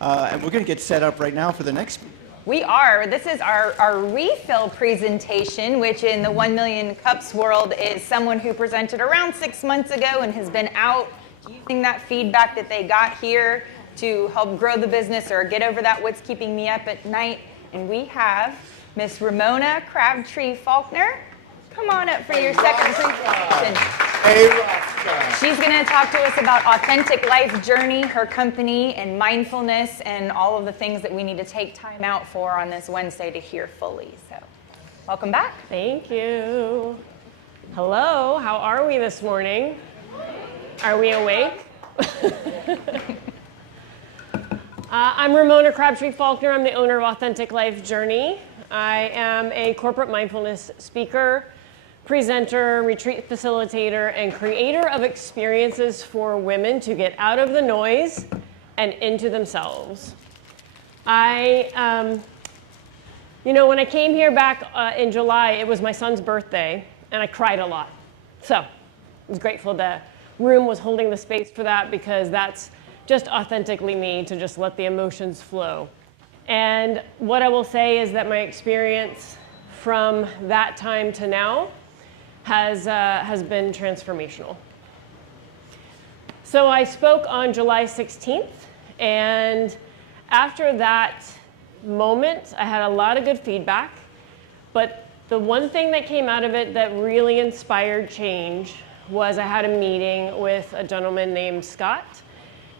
And we're going to get set up right now for the next speaker. We are. This is our refill presentation, which in the 1 Million Cups world is someone who presented around 6 months ago and has been out using that feedback that they got here to help grow the business or get over that what's keeping me up at night. And we have Miss Ramona Crabtree-Falkner. Come on up for your second presentation. Hey, Rosca. She's going to talk to us about authentic life journey, her company, and mindfulness, and all of the things that we need to take time out for on this Wednesday to hear fully. So, welcome back. Thank you. Hello, how are we this morning? Are we awake? I'm Ramona Crabtree-Falkner. I'm the owner of Authentic Life Journey. I am a corporate mindfulness speaker, presenter, retreat facilitator, and creator of experiences for women to get out of the noise and into themselves. When I came here back in July, it was my son's birthday, and I cried a lot. So I was grateful the room was holding the space for that, because that's just authentically me, to just let the emotions flow. And what I will say is that my experience from that time to now has been transformational. So I spoke on July 16th, and after that moment, I had a lot of good feedback, but the one thing that came out of it that really inspired change was I had a meeting with a gentleman named Scott,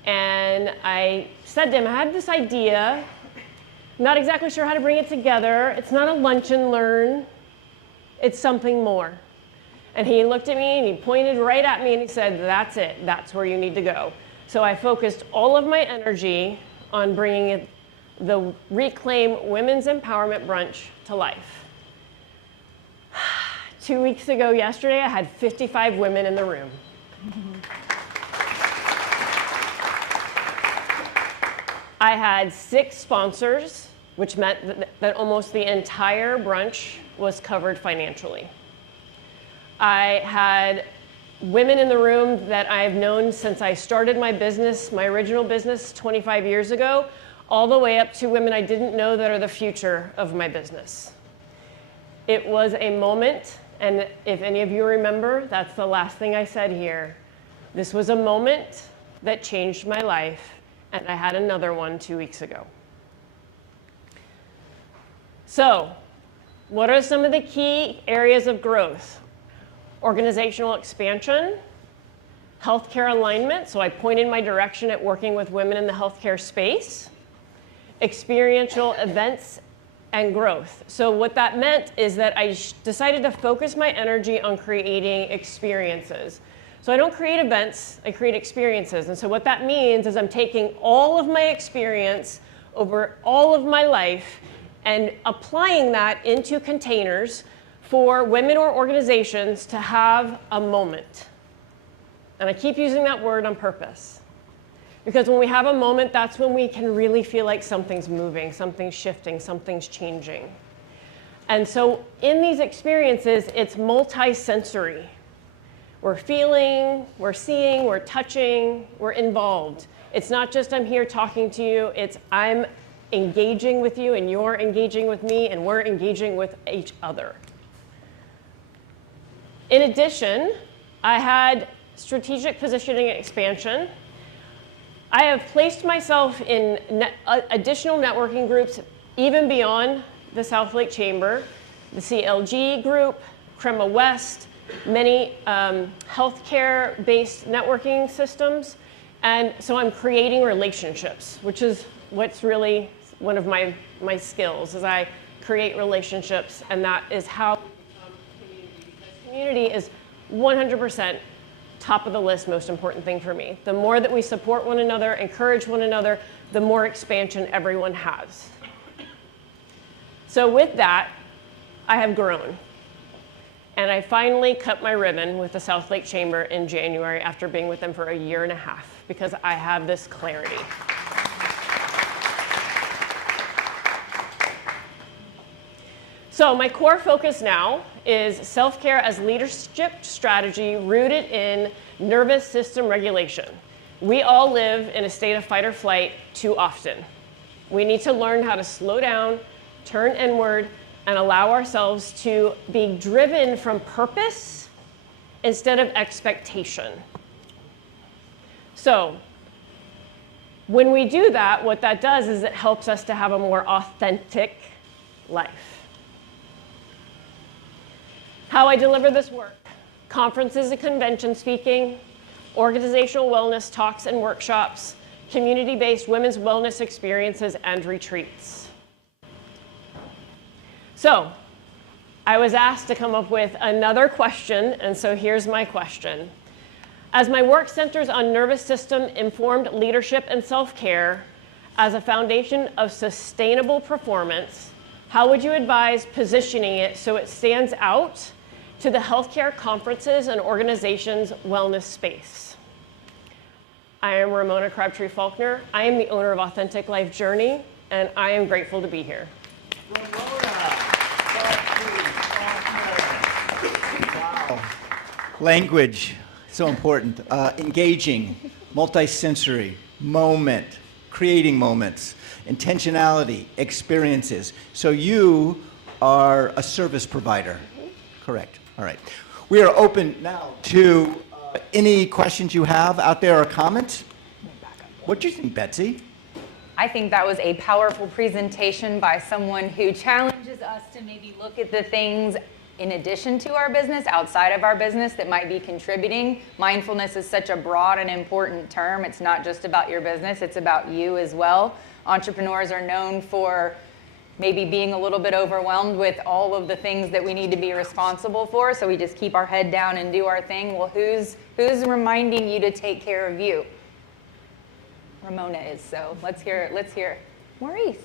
and I said to him, I had this idea, I'm not exactly sure how to bring it together. It's not a lunch and learn, it's something more. And he looked at me and he pointed right at me and he said, that's it, that's where you need to go. So I focused all of my energy on bringing the Reclaim Women's Empowerment Brunch to life. 2 weeks ago yesterday, I had 55 women in the room. I had 6 sponsors, which meant that almost the entire brunch was covered financially. I had women in the room that I've known since I started my business, my original business 25 years ago, all the way up to women I didn't know that are the future of my business. It was a moment, and if any of you remember, that's the last thing I said here. This was a moment that changed my life, and I had another one 2 weeks ago. So, what are some of the key areas of growth? Organizational expansion, healthcare alignment, so I pointed my direction at working with women in the healthcare space, experiential events, and growth. So what that meant is that I decided to focus my energy on creating experiences. So I don't create events, I create experiences. And so what that means is I'm taking all of my experience over all of my life and applying that into containers for women or organizations to have a moment. And I keep using that word on purpose. Because when we have a moment, that's when we can really feel like something's moving, something's shifting, something's changing. And so in these experiences, it's multi-sensory. We're feeling, we're seeing, we're touching, we're involved. It's not just I'm here talking to you, it's I'm engaging with you and you're engaging with me and we're engaging with each other. In addition, I had strategic positioning expansion. I have placed myself in additional networking groups even beyond the South Lake Chamber, the CLG group, Crema West, many healthcare-based networking systems. And so I'm creating relationships, which is what's really one of my skills, is I create relationships, and that is how community is 100% top of the list, most important thing for me. The more that we support one another, encourage one another, the more expansion everyone has. So with that, I have grown. And I finally cut my ribbon with the South Lake Chamber in January after being with them for 1.5 years, because I have this clarity. So my core focus now is self-care as leadership strategy rooted in nervous system regulation. We all live in a state of fight or flight too often. We need to learn how to slow down, turn inward, and allow ourselves to be driven from purpose instead of expectation. So, when we do that, what that does is it helps us to have a more authentic life. How I deliver this work: conferences and convention speaking, organizational wellness talks and workshops, community-based women's wellness experiences, and retreats. So, I was asked to come up with another question, and so here's my question. As my work centers on nervous system-informed leadership and self-care as a foundation of sustainable performance, how would you advise positioning it so it stands out to the healthcare conferences and organizations' wellness space? I am Ramona Crabtree-Falkner. I am the owner of Authentic Life Journey, and I am grateful to be here. Wow. Language, so important. Engaging, multisensory, moment, creating moments, intentionality, experiences. So you are a service provider, correct? All right. We are open now to any questions you have out there or comments. What do you think, Betsy? I think that was a powerful presentation by someone who challenges us to maybe look at the things in addition to our business, outside of our business, that might be contributing. Mindfulness is such a broad and important term. It's not just about your business, it's about you as well. Entrepreneurs are known for maybe being a little bit overwhelmed with all of the things that we need to be responsible for, so we just keep our head down and do our thing. Well, who's reminding you to take care of you? Ramona is, so let's hear Maurice.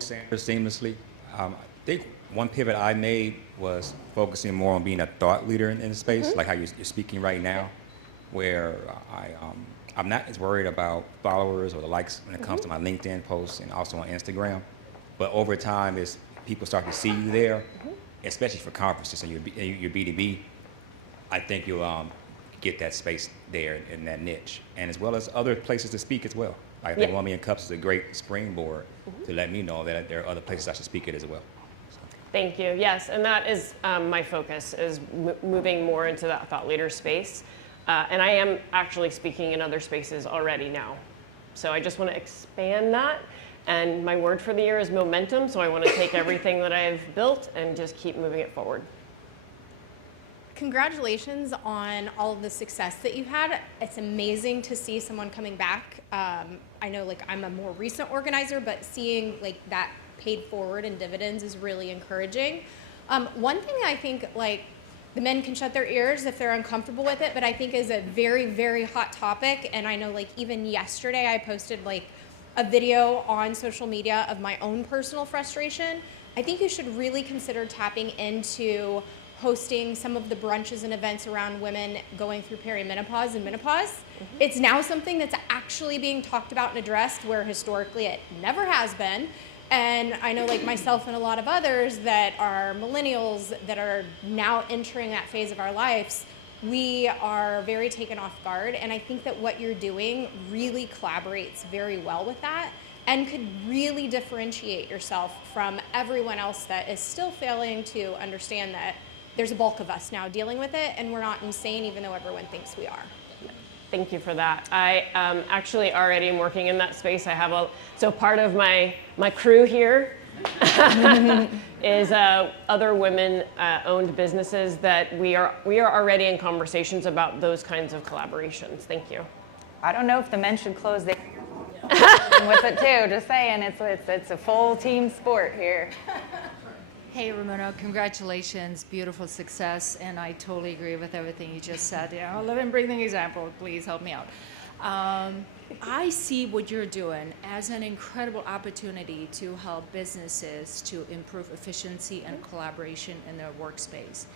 Seamlessly. I think one pivot I made was focusing more on being a thought leader in the space, like how you're speaking right now, where I'm not as worried about followers or the likes when it comes to my LinkedIn posts and also on Instagram. But over time, as people start to see you there, especially for conferences and your B2B, I think you'll get that space there in that niche, and as well as other places to speak as well. I think 1 Million Cups is a great springboard to let me know that there are other places I should speak at as well. Thank you. Yes, and that is my focus, is moving more into that thought leader space. And I am actually speaking in other spaces already now. So I just want to expand that. And my word for the year is momentum. So I want to take everything that I've built and just keep moving it forward. Congratulations on all of the success that you've had. It's amazing to see someone coming back. I know, like, I'm a more recent organizer, but seeing like that paid forward in dividends is really encouraging. One thing I think, like, the men can shut their ears if they're uncomfortable with it, but I think is a very, very hot topic. And I know, like, even yesterday I posted like a video on social media of my own personal frustration. I think you should really consider tapping into hosting some of the brunches and events around women going through perimenopause and menopause. It's now something that's actually being talked about and addressed, where historically it never has been. And I know, like myself and a lot of others that are millennials that are now entering that phase of our lives, we are very taken off guard. And I think that what you're doing really collaborates very well with that and could really differentiate yourself from everyone else that is still failing to understand that there's a bulk of us now dealing with it, and we're not insane even though everyone thinks we are. Thank you for that. I actually already am working in that space. I have so part of my crew here is other women-owned businesses that we are already in conversations about those kinds of collaborations. Thank you. I don't know if the men should close their ears with it too. Just saying, it's a full team sport here. Hey, Ramona, congratulations, beautiful success, and I totally agree with everything you just said. Yeah, living, breathing example, please help me out. I see what you're doing as an incredible opportunity to help businesses to improve efficiency and collaboration in their workspace.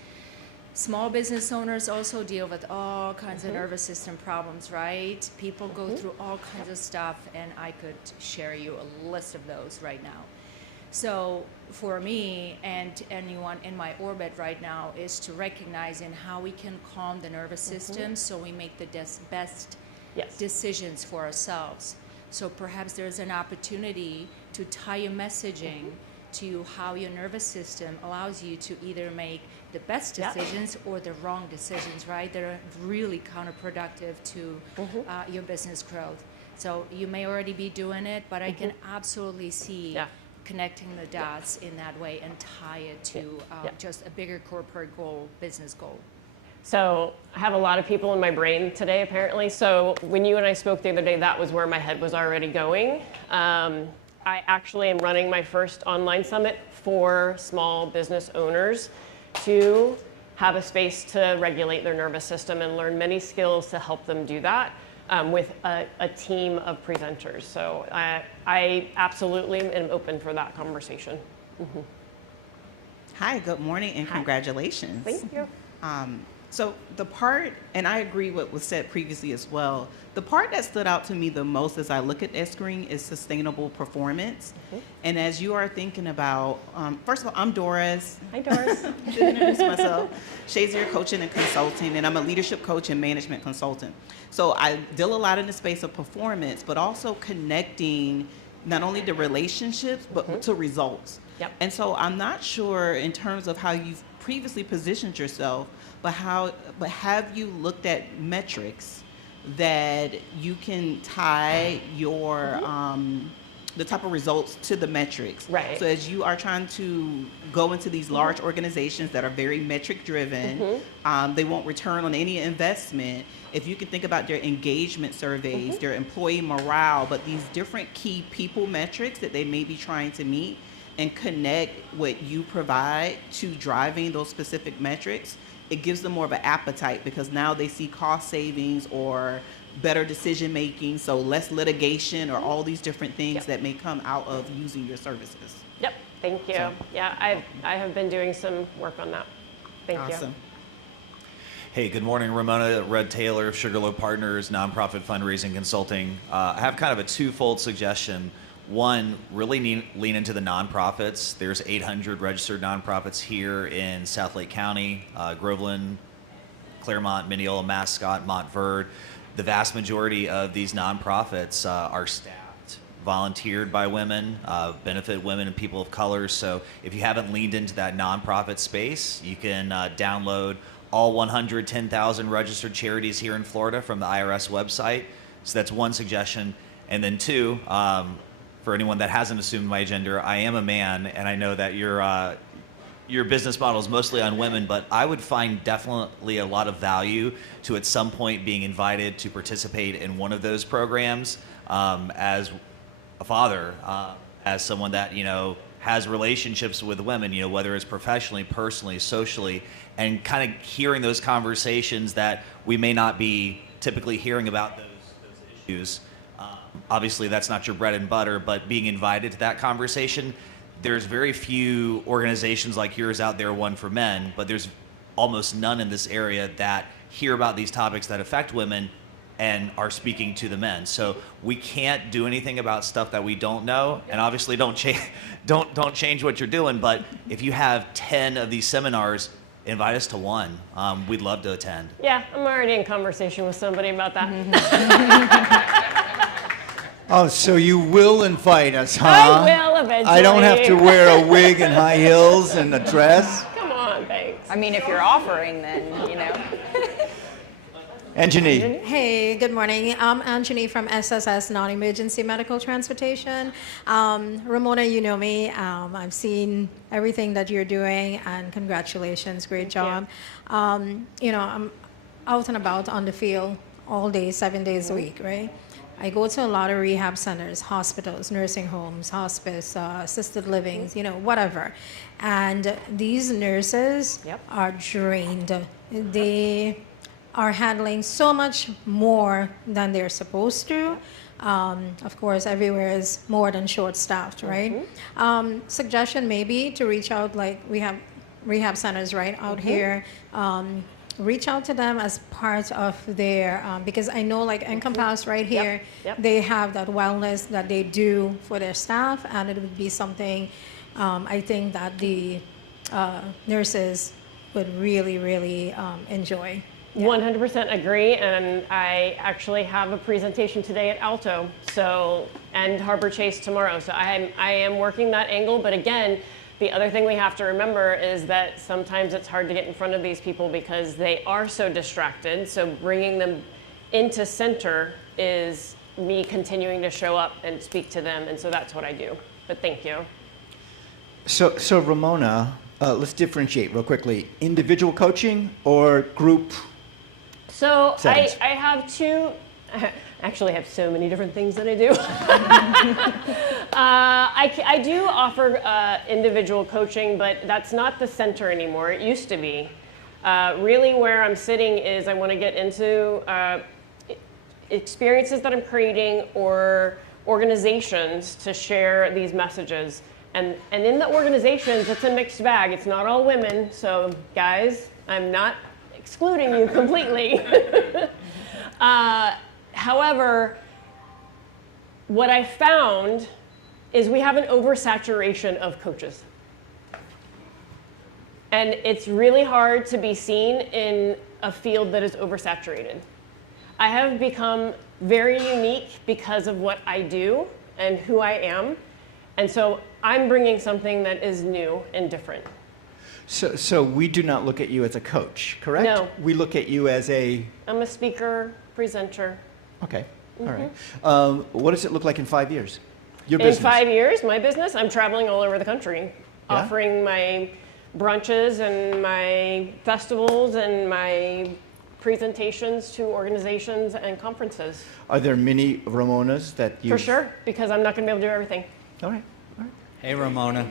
Small business owners also deal with all kinds of nervous system problems, right? People go through all kinds of stuff, and I could share you a list of those right now. So for me and anyone in my orbit right now is to recognize in how we can calm the nervous system so we make the best Yes. decisions for ourselves. So perhaps there's an opportunity to tie your messaging to how your nervous system allows you to either make the best decisions or the wrong decisions, right? That are really counterproductive to your business growth. So you may already be doing it, but I can absolutely see connecting the dots in that way and tie it to just a bigger corporate goal, business goal. So I have a lot of people in my brain today, apparently. So when you and I spoke the other day, that was where my head was already going. I actually am running my first online summit for small business owners to have a space to regulate their nervous system and learn many skills to help them do that with a team of presenters. So I absolutely am open for that conversation. Hi, good morning and congratulations. Thank you. So the part, and I agree what was said previously as well, the part that stood out to me the most as I look at that screen is sustainable performance. And as you are thinking about, first of all, I'm Doris. Hi, Doris. Should introduce myself. Shazier Coaching and Consulting, and I'm a leadership coach and management consultant. So I deal a lot in the space of performance, but also connecting not only the relationships, but to results. Yep. And so I'm not sure in terms of how you've previously positioned yourself, but have you looked at metrics that you can tie your the type of results to the metrics? Right. So as you are trying to go into these large organizations that are very metric driven, they won't return on any investment. If you can think about their engagement surveys, their employee morale, but these different key people metrics that they may be trying to meet, and connect what you provide to driving those specific metrics, it gives them more of an appetite because now they see cost savings or better decision making, so less litigation or all these different things that may come out of using your services. Yep, thank you. So- Yeah, I have been doing some work on that. Thank you. Awesome. Hey, good morning, Ramona. Red Taylor, Sugarloaf Partners, nonprofit fundraising consulting. I have kind of a twofold suggestion. One, really lean into the nonprofits. There's 800 registered nonprofits here in South Lake County, Groveland, Clermont, Mineola, Mascot, Montverde. The vast majority of these nonprofits are staffed, volunteered by women, benefit women and people of color. So if you haven't leaned into that nonprofit space, you can download all 110,000 registered charities here in Florida from the IRS website. So that's one suggestion. And then two, for anyone that hasn't assumed my gender, I am a man, and I know that your business model is mostly on women, but I would find definitely a lot of value to at some point being invited to participate in one of those programs as a father, as someone that, has relationships with women, whether it's professionally, personally, socially, and kind of hearing those conversations that we may not be typically hearing about those issues. Obviously, that's not your bread and butter, but being invited to that conversation, there's very few organizations like yours out there, one for men, but there's almost none in this area that hear about these topics that affect women and are speaking to the men. So we can't do anything about stuff that we don't know, and obviously don't change what you're doing, but if you have 10 of these seminars, invite us to one. We'd love to attend. Yeah, I'm already in conversation with somebody about that. Oh, so you will invite us, huh? I will eventually. I don't have to wear a wig and high heels and a dress? Come on, thanks. I mean, if you're offering, then, Anjani. Hey, good morning. I'm Anjani from SSS Non-Emergency Medical Transportation. Ramona, you know me. I've seen everything that you're doing, and congratulations. Great job. I'm out and about on the field all day, 7 days a week, right? I go to a lot of rehab centers, hospitals, nursing homes, hospice, assisted livings, whatever. And these nurses are drained. They are handling so much more than they're supposed to. Of course, everywhere is more than short-staffed, right? Suggestion maybe to reach out, like we have rehab centers right out here. Reach out to them as part of their, because I know like Encompass right here, they have that wellness that they do for their staff, and it would be something I think that the nurses would really, really enjoy. 100% agree, and I actually have a presentation today at Alto, and Harbor Chase tomorrow. So I am working that angle, but again, the other thing we have to remember is that sometimes it's hard to get in front of these people because they are so distracted. So bringing them into center is me continuing to show up and speak to them, and so that's what I do. But thank you. So Ramona, let's differentiate real quickly. Individual coaching or group? So settings? I have two, actually I have so many different things that I do. I do offer individual coaching, but that's not the center anymore. It used to be. Really where I'm sitting is I want to get into experiences that I'm creating or organizations to share these messages. And in the organizations, it's a mixed bag. It's not all women, so guys, I'm not excluding you completely. However, what I found is we have an oversaturation of coaches. And it's really hard to be seen in a field that is oversaturated. I have become very unique because of what I do and who I am. And so I'm bringing something that is new and different. So we do not look at you as a coach, correct? No. We look at you as a... I'm a speaker, presenter. Okay, all right. What does it look like in 5 years? Your business? In 5 years, my business, I'm traveling all over the country, offering my brunches and my festivals and my presentations to organizations and conferences. Are there many Ramonas that you... For sure, because I'm not going to be able to do everything. All right, all right. Hey, Ramona.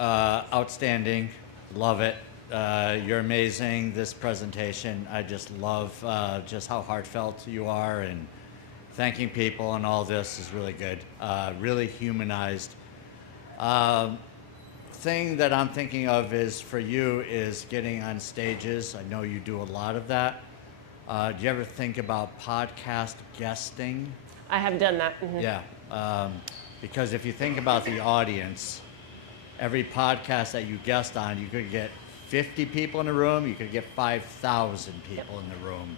Outstanding. Love it. You're amazing. This presentation, I just love just how heartfelt you are, and thanking people and all this is really good. Really humanized. Thing that I'm thinking of is for you is getting on stages. I know you do a lot of that. Do you ever think about podcast guesting? I have done that. Mm-hmm. Yeah. Because if you think about the audience, every podcast that you guest on, you could get 50 people in the room, you could get 5,000 people in the room.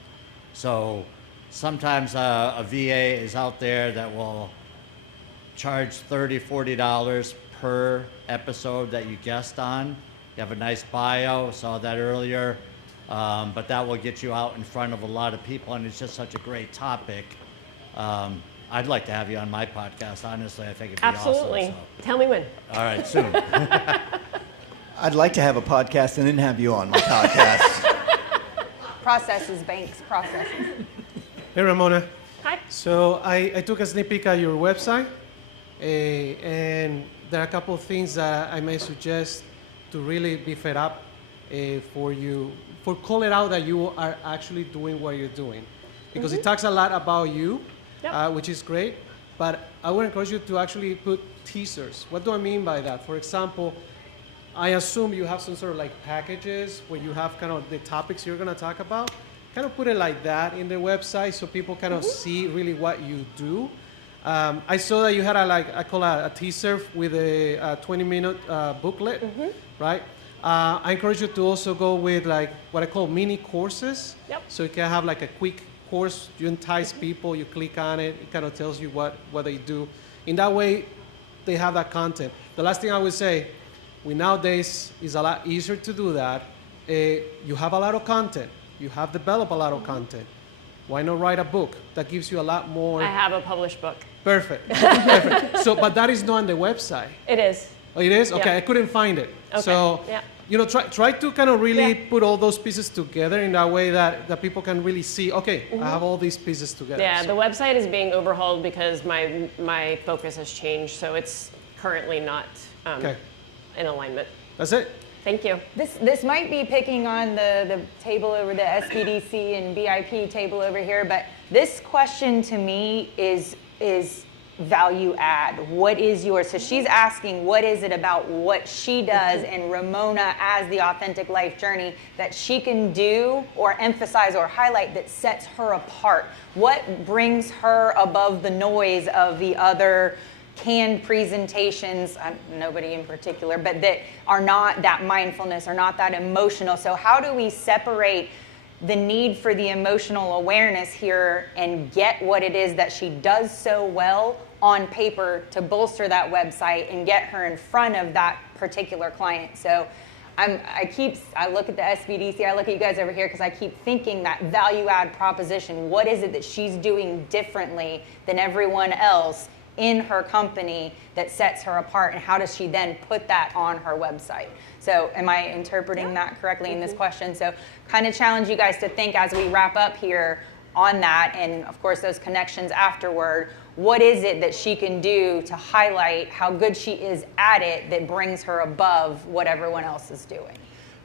So sometimes a VA is out there that will charge $30, $40 per episode that you guest on. You have a nice bio, saw that earlier, but that will get you out in front of a lot of people, and it's just such a great topic. I'd like to have you on my podcast, honestly. I think it'd be Absolutely. awesome. Tell me when. All right, soon. I'd like to have a podcast and then have you on my podcast. Processes, Banks, processes. Hey, Ramona. Hi. So I took a sneak peek at your website, and there are a couple of things that I may suggest to really beef it up for you, for call it out that you are actually doing what you're doing. Because it talks a lot about you, which is great, but I would encourage you to actually put teasers. What do I mean by that? For example, I assume you have some sort of like packages where you have kind of the topics you're going to talk about. Kind of put it like that in the website so people kind of see really what you do. I saw that you had I call a teaser with a 20-minute booklet, right? I encourage you to also go with like what I call mini courses. Yep. So you can have like a quick course, you entice people, you click on it, it kind of tells you what they do. In that way, they have that content. The last thing I would say, nowadays is a lot easier to do that. You have a lot of content. You have developed a lot of content. Why not write a book that gives you a lot more? I have a published book. Perfect. Perfect. So, but that is not on the website. It is. Oh, it is? Okay, Yeah. I couldn't find it. Okay. So, Yeah. try to kind of really Yeah. put all those pieces together in that way that people can really see, okay, I have all these pieces together. Yeah, So- the website is being overhauled because my focus has changed, so it's currently not Okay. in alignment. That's it. Thank you. This might be picking on the table over the SBDC and BIP table over here, but this question to me is value add. What is yours? So she's asking, what is it about what she does and Ramona as the authentic life journey that she can do or emphasize or highlight that sets her apart? What brings her above the noise of the other canned presentations, nobody in particular, but that are not that mindfulness or not that emotional? So how do we separate the need for the emotional awareness here and get what it is that she does so well on paper to bolster that website and get her in front of that particular client. So I look at the SBDC, I look at you guys over here because I keep thinking that value add proposition. What is it that she's doing differently than everyone else in her company that sets her apart, and how does she then put that on her website? So am I interpreting that correctly in this question? So kind of challenge you guys to think as we wrap up here on that, and of course those connections afterward. What is it that she can do to highlight how good she is at it that brings her above what everyone else is doing?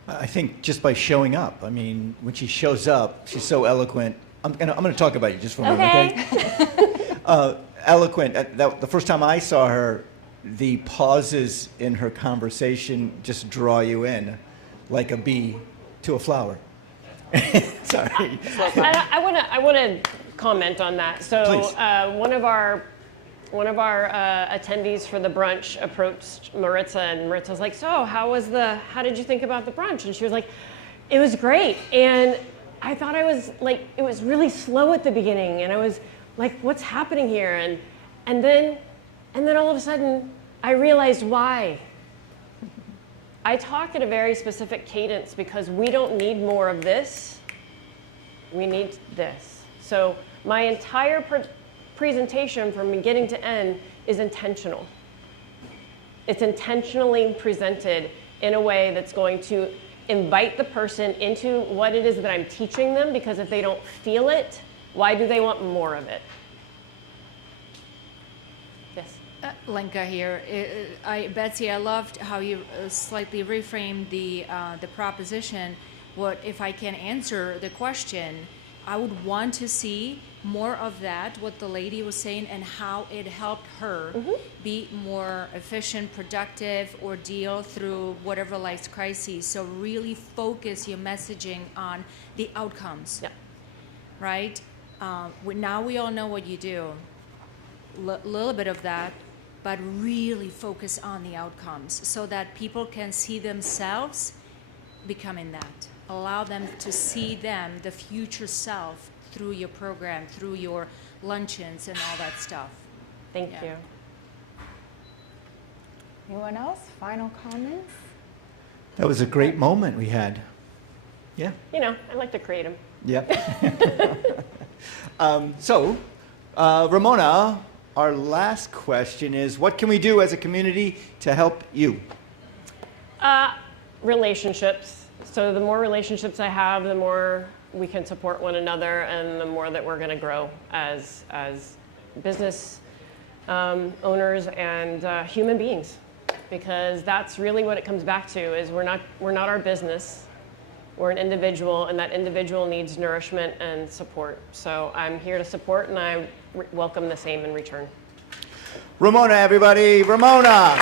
I think just by showing up. I mean, when she shows up, she's so eloquent. I'm gonna talk about you just for a moment, okay? Eloquent. The first time I saw her, the pauses in her conversation just draw you in, like a bee to a flower. Sorry. I want to comment on that. So one of our attendees for the brunch approached Maritza, and Maritza was like, "So how did you think about the brunch?" And she was like, "It was great." And I thought it was really slow at the beginning, and I was like, "What's happening here?" And then all of a sudden I realized why. I talk at a very specific cadence because we don't need more of this. We need this. So my entire presentation from beginning to end is intentional. It's intentionally presented in a way that's going to invite the person into what it is that I'm teaching them, because if they don't feel it, why do they want more of it? Yes. Lenka here. Betsy, I loved how you slightly reframed the proposition. What if I can answer the question? I would want to see more of that, what the lady was saying, and how it helped her be more efficient, productive, or deal through whatever life's crises. So really focus your messaging on the outcomes, right? Now we all know what you do. Little bit of that, but really focus on the outcomes so that people can see themselves becoming that. Allow them to see them, the future self, through your program, through your luncheons and all that stuff. Thank you. Anyone else? Final comments? That was a great moment we had. Yeah. You know, I like to create them. Yep. Ramona, our last question is, what can we do as a community to help you? Relationships. So the more relationships I have, the more we can support one another, and the more that we're going to grow as business owners and human beings, because that's really what it comes back to. Is we're not our business. We're an individual, and that individual needs nourishment and support. So I'm here to support, and I welcome the same in return. Ramona, everybody. Ramona.